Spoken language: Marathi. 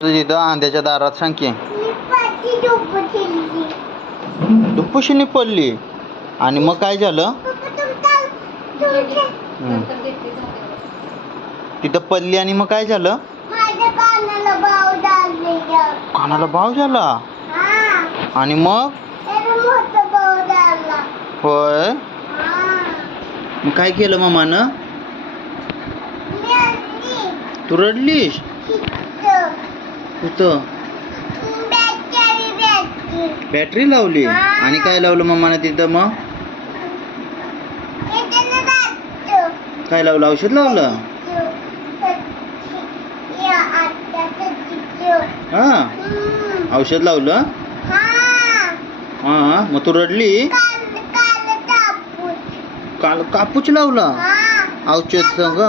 तिथं आंध्याच्या दारात सांग की दुप्पशीने पडली आणि मग काय झालं? तिथं पडली आणि मग काय झालं? कानाला भाव झाला आणि मग होय मग काय केलं मामानं? तू रडलीस? कुठं? बॅटरी लावली आणि काय लावलं मामानं तिथं? मग काय लावलं? औषध लावलं? हा औषध लावलं? हा मग तू रडली? काल कापूच लावला औषध संग?